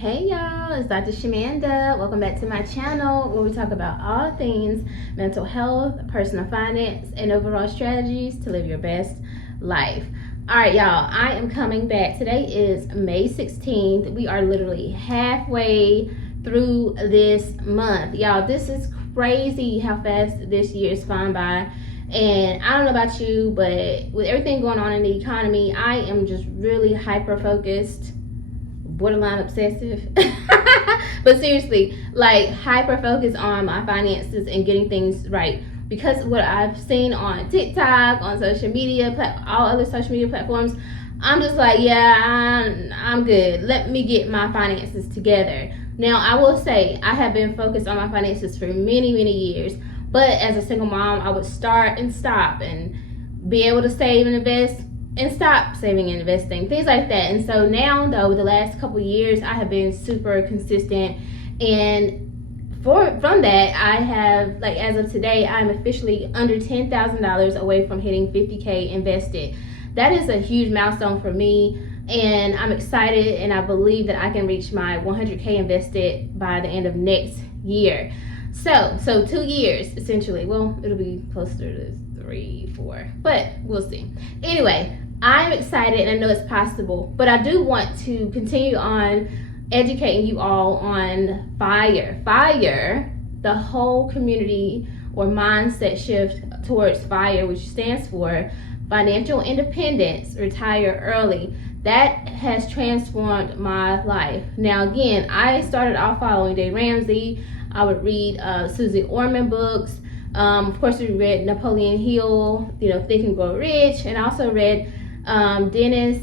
Hey y'all, it's Dr. Shamanda. Welcome back to my channel where we talk about all things mental health, personal finance, and overall strategies to live your best life. Alright y'all, I am coming back. Today is May 16th. We are literally halfway through this month. Y'all, this is crazy how fast this year is flying by. And I don't know about you, but with everything going on in the economy, I am just really hyper focused, borderline obsessive. But seriously, like hyper focused on my finances and getting things right. Because what I've seen on TikTok, on social media, all other social media platforms, I'm just like, yeah, I'm good. Let me get my finances together. Now, I will say I have been focused on my finances for many, many years. But as a single mom, I would start and stop and be able to save and invest and stop saving and investing, things like that. And so now, though, the last couple of years, I have been super consistent. And from that, I have, like, as of today, I'm officially under $10,000 away from hitting 50K invested. That is a huge milestone for me. And I'm excited, and I believe that I can reach my 100K invested by the end of next year. So 2 years, essentially. Well, it'll be closer to 3, 4, but we'll see. Anyway, I'm excited and I know it's possible, but I do want to continue on educating you all on FIRE. FIRE, the whole community or mindset shift towards FIRE, which stands for Financial Independence, Retire Early. That has transformed my life. Now, again, I started off following Dave Ramsey. I would read Susie Orman books. Of course, we read Napoleon Hill, Think and Grow Rich, and I also read Dennis.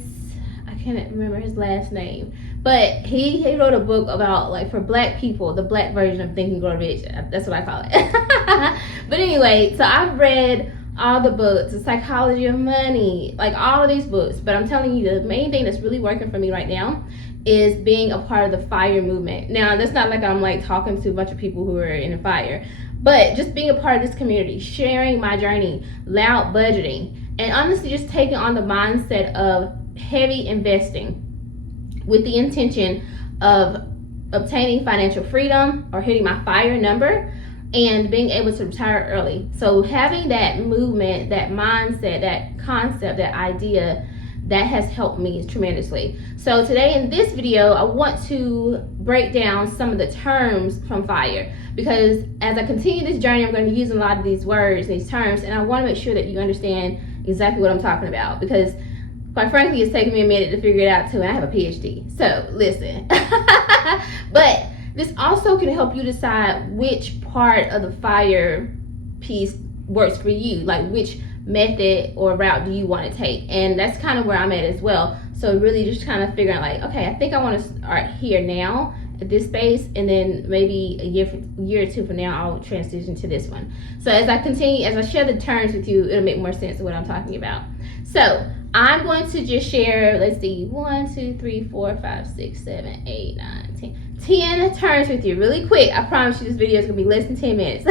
I can't remember his last name, but he wrote a book about, like, for Black people, the Black version of Think and Grow Rich. That's what I call it. But anyway, so I've read all the books, The Psychology of Money, like all of these books. But I'm telling you, the main thing that's really working for me right now is being a part of the FIRE movement. Now, that's not like I'm like talking to a bunch of people who are in the FIRE, but just being a part of this community, sharing my journey, loud budgeting, and honestly just taking on the mindset of heavy investing with the intention of obtaining financial freedom or hitting my FIRE number and being able to retire early. So having that movement, that mindset, that concept, that idea, that has helped me tremendously. So today in this video, I want to break down some of the terms from FIRE, because as I continue this journey, I'm going to be using a lot of these words, these terms, and I want to make sure that you understand exactly what I'm talking about, because quite frankly, it's taken me a minute to figure it out too, and I have a PhD. So listen. But this also can help you decide which part of the FIRE piece works for you, like which method or route do you want to take. And that's kind of where I'm at as well. So really just kind of figuring like, okay, I think I want to start here now at this space, and then maybe a year or two from now I'll transition to this one. So as I share the terms with you, it'll make more sense of what I'm talking about. So I'm going to just share, let's see, 1, 2, 3, 4, 5, 6, 7, 8, 9, 10 terms with you really quick. I promise you this video is going to be less than 10 minutes.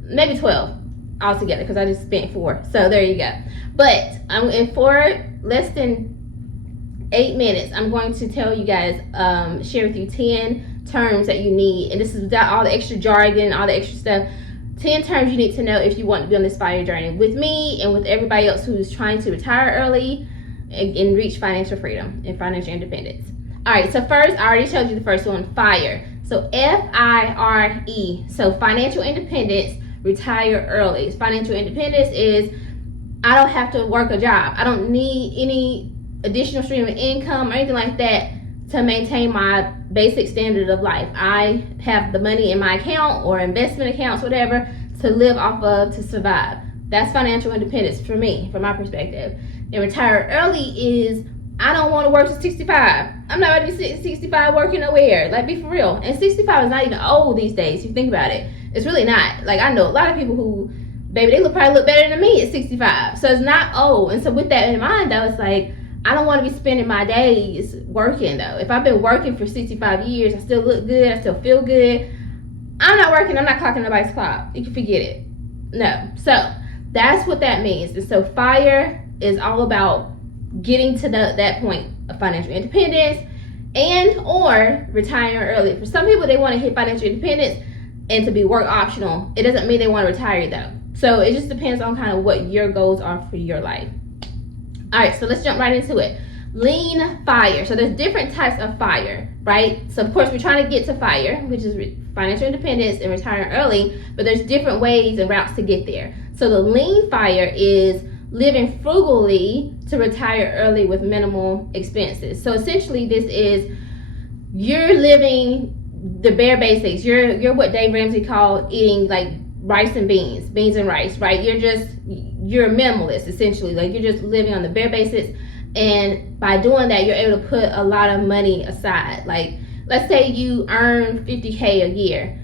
Maybe 12 altogether, because I just spent 4. So there you go. But I'm in less than 8 minutes, I'm going to tell you guys, share with you 10 terms that you need. And this is without all the extra jargon, all the extra stuff. 10 terms you need to know if you want to be on this FIRE journey with me and with everybody else who's trying to retire early and reach financial freedom and financial independence. All right, so first, I already showed you the first one, FIRE. So FIRE, so financial independence, retire early. Financial independence is I don't have to work a job. I don't need any additional stream of income or anything like that to maintain my basic standard of life. I have the money in my account or investment accounts, whatever, to live off of to survive. That's financial independence for me, from my perspective. And retire early is I don't want to work to 65. I'm not about to be 65 working nowhere. Like, be for real. And 65 is not even old these days, if you think about it. It's really not. Like, I know a lot of people who, baby, they probably look better than me at 65. So it's not old. And so with that in mind, though, it's like, I don't want to be spending my days working, though. If I've been working for 65 years, I still look good, I still feel good. I'm not working, I'm not clocking nobody's clock. You can forget it. No. So that's what that means. And so FIRE is all about getting to that point of financial independence and or retiring early. For some people, they want to hit financial independence and to be work optional. It doesn't mean they want to retire though. So it just depends on kind of what your goals are for your life. All right, so let's jump right into it. Lean FIRE. So there's different types of FIRE, right? So of course we're trying to get to FIRE, which is financial independence and retiring early, but there's different ways and routes to get there. So the lean FIRE is living frugally to retire early with minimal expenses. So essentially this is you're living the bare basics. You're what Dave Ramsey called eating like rice and beans and rice, right? You're a minimalist essentially. Like you're just living on the bare basics, and by doing that you're able to put a lot of money aside. Like let's say you earn $50K a year,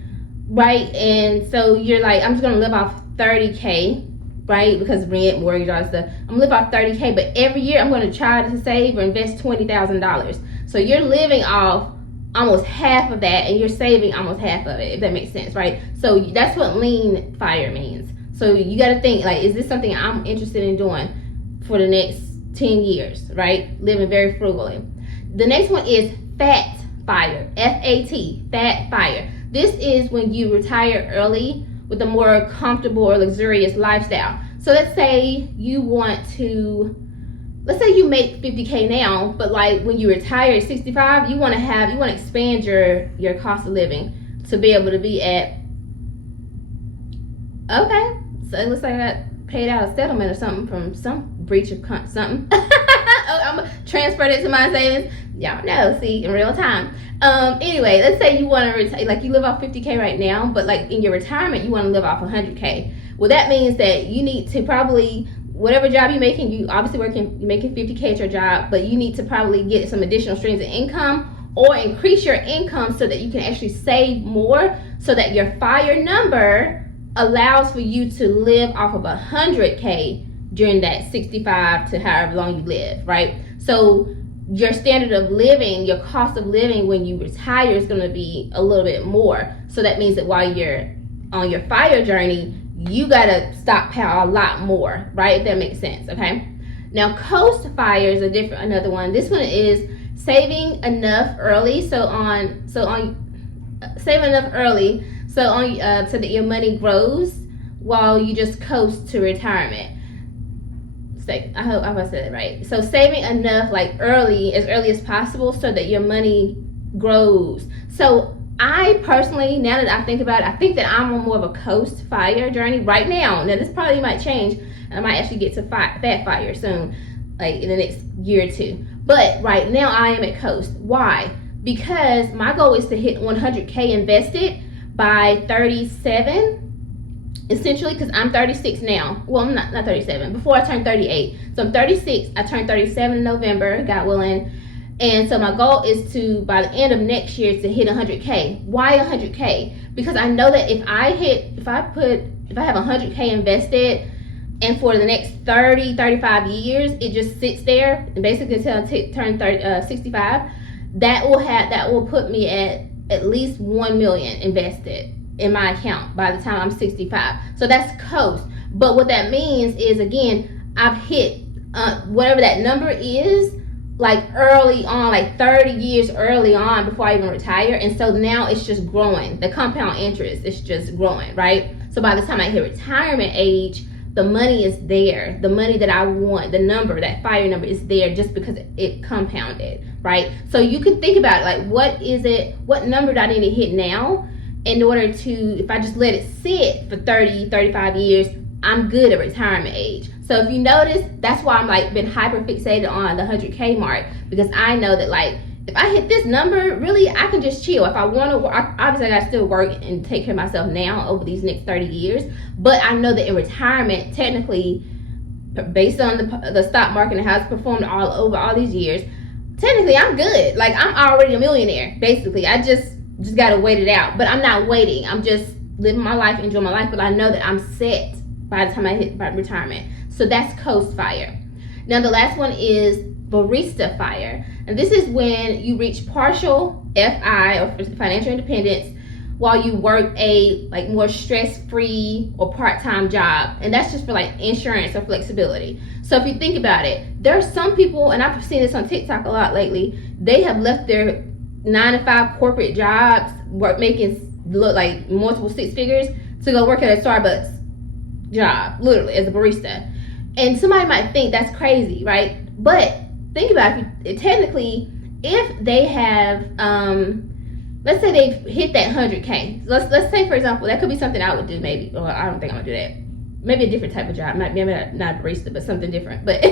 right? And so you're like, I'm just gonna live off $30K, right? Because rent, mortgage, all that stuff. I'm gonna live off $30K, but every year I'm gonna try to save or invest $20,000. So you're living off almost half of that and you're saving almost half of it, if that makes sense, right? So that's what lean FIRE means. So you got to think, like, is this something I'm interested in doing for the next 10 years, right? Living very frugally. The next one is fat FIRE, F-A-T, fat FIRE. This is when you retire early with a more comfortable or luxurious lifestyle. So let's say you make $50K now, but like when you retire at 65, you want to expand your cost of living to be able to be at, okay, so it looks like I got paid out a settlement or something from some breach of something. I'm gonna transfer it to my savings. Y'all know, see, in real time. Anyway, let's say you want to retire, like you live off 50K right now, but like in your retirement, you want to live off 100K. Well, that means that you need to probably, whatever job you're making, you obviously you're making 50K at your job, but you need to probably get some additional streams of income or increase your income so that you can actually save more, so that your FIRE number allows for you to live off of 100K during that 65 to however long you live, right? So your standard of living, your cost of living when you retire is going to be a little bit more. So that means that while you're on your FIRE journey, you gotta stockpile a lot more, right? If that makes sense, okay? Now, coast FIRE is another one. This one is saving enough early, so that your money grows while you just coast to retirement. I hope I said it right. So saving enough, like as early as possible, so that your money grows. So I personally, now that I think about it, I think that I'm on more of a coast FIRE journey right now. Now this probably might change, and I might actually get to fat FIRE soon, like in the next year or two. But right now I am at coast. Why? Because my goal is to hit 100K invested by 37, essentially, because I'm 36 now. Well, I'm not 37. Before I turned 38. So I'm 36. I turned 37 in November, God willing. And so my goal is to, by the end of next year, to hit 100K. Why 100K? Because I know that if I have 100K invested, and for the next 35 years, it just sits there, and basically until I turn 65, that will put me at least 1 million invested in my account by the time I'm 65. So that's coast. But what that means is, again, I've hit whatever that number is, like early on, like 30 years early on before I even retire. And so now it's just growing. The compound interest is just growing, right? So by the time I hit retirement age, the money is there. The money that I want, the number, that FIRE number is there just because it compounded, right? So you can think about it, like what number do I need to hit now in order to, if I just let it sit for 35 years, I'm good at retirement age. So if you notice, that's why I'm like been hyper fixated on the 100K mark, because I know that like if I hit this number, really I can just chill. If I want to work, obviously I got to still work and take care of myself now over these next 30 years. But I know that in retirement, technically, based on the stock market and how it's performed all over all these years, technically I'm good. Like I'm already a millionaire, basically. I just got to wait it out. But I'm not waiting. I'm just living my life, enjoying my life. But I know that I'm set by the time I hit retirement. So that's coast FIRE. Now the last one is Barista FIRE. And this is when you reach partial FI, or financial independence, while you work a like more stress-free or part-time job. And that's just for like insurance or flexibility. So if you think about it, there are some people, and I've seen this on TikTok a lot lately, they have left their 9-to-5 corporate jobs, making look like multiple six figures, to go work at a Starbucks job, literally as a barista. And somebody might think that's crazy, right? But think about it, technically, if they have let's say they've hit that 100K. Let's say, for example, that could be something I would do, maybe. Well, I don't think I'm gonna do that. Maybe a different type of job. Maybe not a barista, but something different. But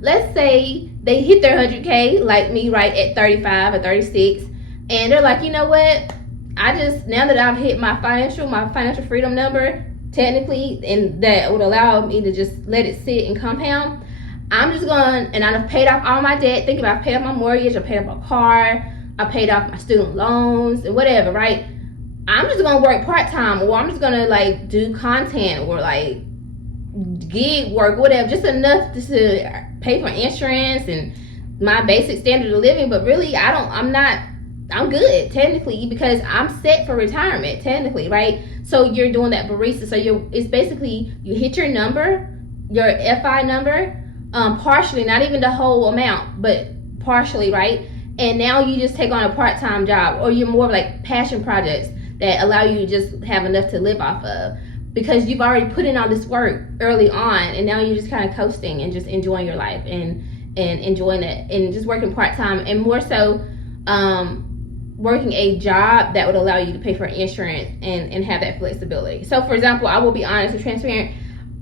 let's say they hit their 100K, like me, right at 35 or 36, and they're like, you know what? Now that I've hit my financial freedom number, technically, and that would allow me to just let it sit and compound, I'm just going, and I've paid off all my debt. Think about, I paid off my mortgage, I paid off my car, I paid off my student loans and whatever, right? I'm just gonna work part-time, or I'm just gonna like do content or like gig work, whatever, just enough to pay for insurance and my basic standard of living. But really, I'm good technically, because I'm set for retirement technically, right? So you're doing that barista, so it's basically you hit your number, your FI number, partially, not even the whole amount, but partially, right? And now you just take on a part-time job, or you're more like passion projects that allow you to just have enough to live off of, because you've already put in all this work early on, and now you're just kind of coasting and just enjoying your life and enjoying it, and just working part-time, and more so working a job that would allow you to pay for insurance and have that flexibility. So for example, I will be honest and transparent,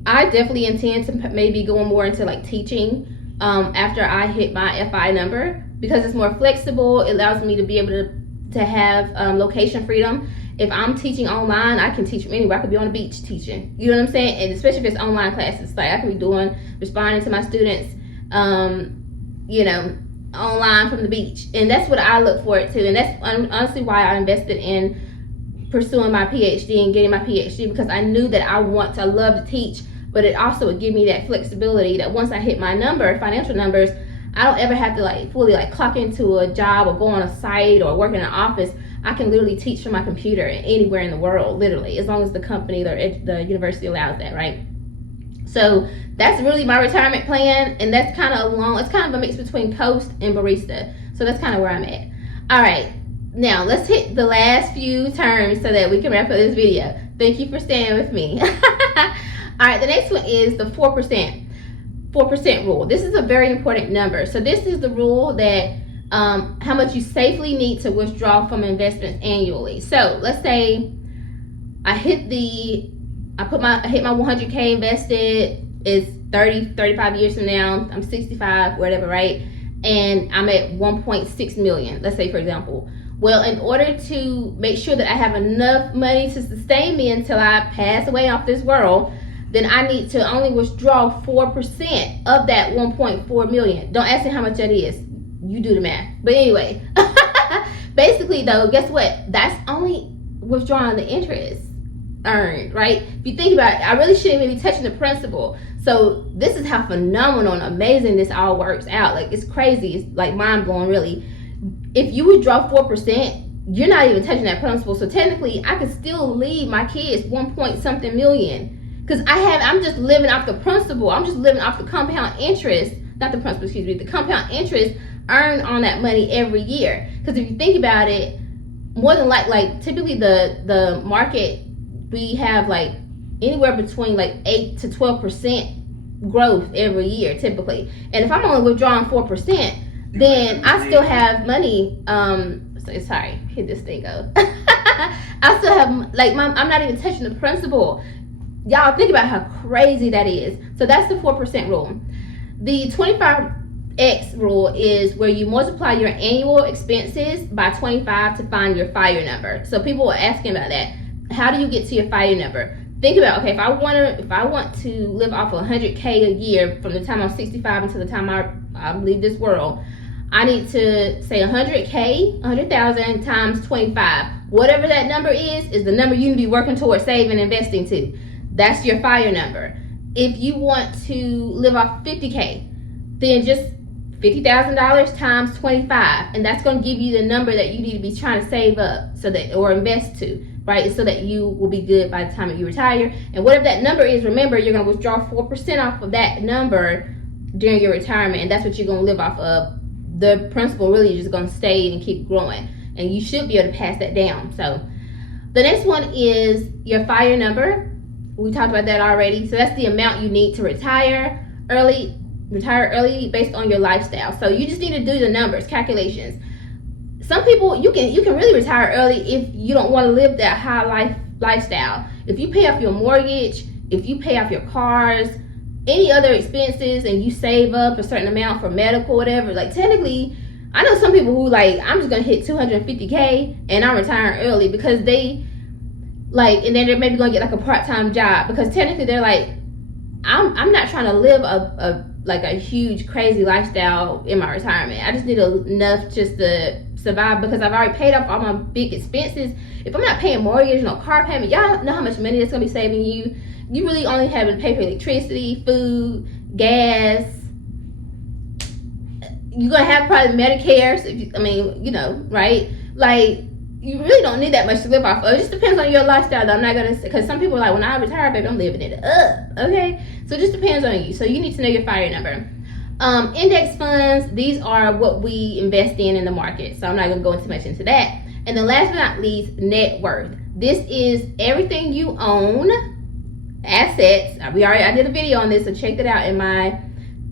I definitely intend to maybe go more into like teaching after I hit my FI number, because it's more flexible. It allows me to be able to have location freedom. If I'm teaching online, I can teach from anywhere. I could be on the beach teaching. You know what I'm saying? And especially if it's online classes, like I could be responding to my students, online from the beach. And that's what I look forward to. And that's honestly why I invested in pursuing my PhD and getting my PhD, because I knew that I love to teach, but it also would give me that flexibility that once I hit my financial numbers, I don't ever have to like fully like clock into a job or go on a site or work in an office. I can literally teach from my computer anywhere in the world, literally, as long as the company or the university allows that, right? So that's really my retirement plan, and that's kind of it's kind of a mix between coast and barista. So that's kind of where I'm at. All right, now let's hit the last few terms so that we can wrap up this video. Thank you for staying with me. All right, the next one is the 4% rule. This is a very important number. So this is the rule that how much you safely need to withdraw from investments annually. So let's say I hit my 100K invested. It's 35 years from now. I'm 65, whatever, right? And I'm at 1.6 million, let's say, for example. Well, in order to make sure that I have enough money to sustain me until I pass away off this world, then I need to only withdraw 4% of that 1.4 million. Don't ask me how much that is. You do the math. But anyway, basically though, guess what? That's only withdrawing the interest earned, right? If you think about it, I really shouldn't even be touching the principal. So this is how phenomenal and amazing this all works out. Like, it's crazy. It's like mind blowing, really. If you withdraw 4%, you're not even touching that principal. So technically, I could still leave my kids 1-point-something million. Because I'm just living off the principal. I'm just living off the compound interest, not the principal, excuse me, the compound interest earned on that money every year. Because if you think about it, more than like typically the market, we have like anywhere between like 8 to 12% growth every year typically. And if I'm only withdrawing 4%, then I still have money. Sorry, here this thing goes. I still have like I'm not even touching the principal. Y'all think about how crazy that is. So that's the 4% rule. The 25x rule is where you multiply your annual expenses by 25 to find your FIRE number. So people are asking about that. How do you get to your FIRE number? Think about, okay, if I want to live off of 100K a year from the time I'm 65 until the time I leave this world, I need to say 100,000 times 25. Whatever that number is the number you need to be working towards saving and investing to. That's your FIRE number. If you want to live off 50K, then just $50,000 times 25, and that's going to give you the number that you need to be trying to save up so that, or invest to, right? So that you will be good by the time that you retire. And whatever that number is, remember, you're going to withdraw 4% off of that number during your retirement, and that's what you're going to live off of. The principal really is just going to stay and keep growing, and you should be able to pass that down. So the next one is your FIRE number. We talked about that already. So that's the amount you need to retire early based on your lifestyle. So you just need to do the numbers, calculations. Some people, you can really retire early if you don't want to live that high lifestyle. If you pay off your mortgage, if you pay off your cars, any other expenses, and you save up a certain amount for medical, whatever, like technically, I know some people who like, I'm just gonna hit 250K and I'm retiring early because they like, and then they're maybe gonna get like a part-time job because technically they're like, I'm not trying to live a huge crazy lifestyle in my retirement. I just need enough just to survive because I've already paid off all my big expenses. If I'm not paying mortgage, no car payment, y'all know how much money that's gonna be saving you. You really only having to pay for electricity, food, gas. You're gonna have probably Medicare. So right? Like, you really don't need that much to live off of. It just depends on your lifestyle, though. I'm not gonna say, because some people are like, when I retire, baby, I'm living it up. Okay, so it just depends on you. So you need to know your FIRE number. Index funds, these are what we invest in the market. So I'm not gonna go into much into that. And then last but not least, net worth. This is everything you own, assets. I did a video on this, so check that out in my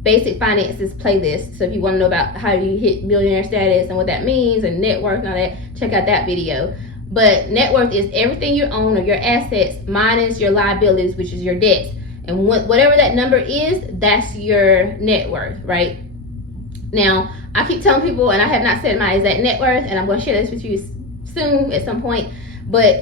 basic finances playlist. So if you want to know about how you hit millionaire status and what that means and net worth and all that, check out that video. But net worth is everything you own or your assets minus your liabilities, which is your debts. And whatever that number is, that's your net worth, right? Now, I keep telling people, and I have not said my exact net worth, and I'm going to share this with you soon at some point, but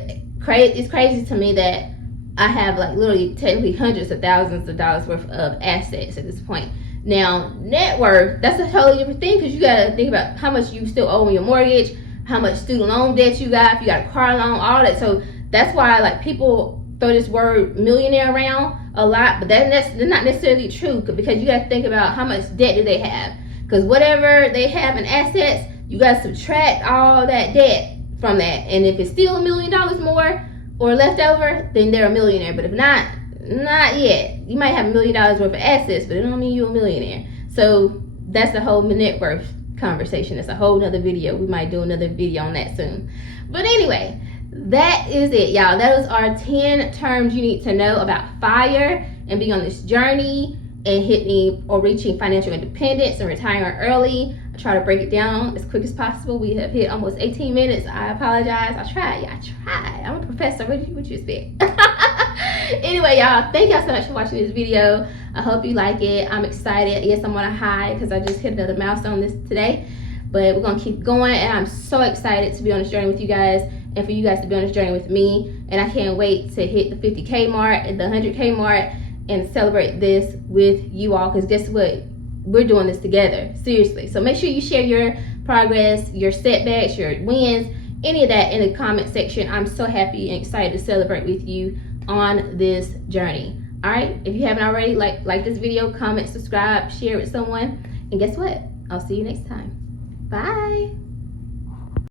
it's crazy to me that I have like literally technically hundreds of thousands of dollars worth of assets at this point. Now, net worth, that's a totally different thing because you got to think about how much you still owe on your mortgage, how much student loan debt you got, if you got a car loan, all that. So that's why like people throw this word millionaire around a lot, but that's not necessarily true because you got to think about how much debt do they have. Because whatever they have in assets, you got to subtract all that debt from that. And if it's still $1 million more or left over, then they're a millionaire. But if not yet. You might have $1 million worth of assets, but it don't mean you're a millionaire. So that's the whole net worth conversation. It's a whole nother video. We might do another video on that soon. But anyway, that is it, y'all. Those are 10 terms you need to know about FIRE and being on this journey and hitting or reaching financial independence and retiring early. I try to break it down as quick as possible. We have hit almost 18 minutes. I apologize. I tried. I'm a professor. What you expect? Anyway, y'all, thank y'all so much for watching this video. I hope you like it. I'm excited. Yes, I'm on a high because I just hit another milestone today. But we're going to keep going, and I'm so excited to be on this journey with you guys and for you guys to be on this journey with me. And I can't wait to hit the 50K mark and the 100K mark and celebrate this with you all, because guess what? We're doing this together, seriously. So make sure you share your progress, your setbacks, your wins, any of that in the comment section. I'm so happy and excited to celebrate with you on this journey. All right, if you haven't already, like this video, comment, subscribe, share it with someone, and guess what? I'll see you next time. Bye.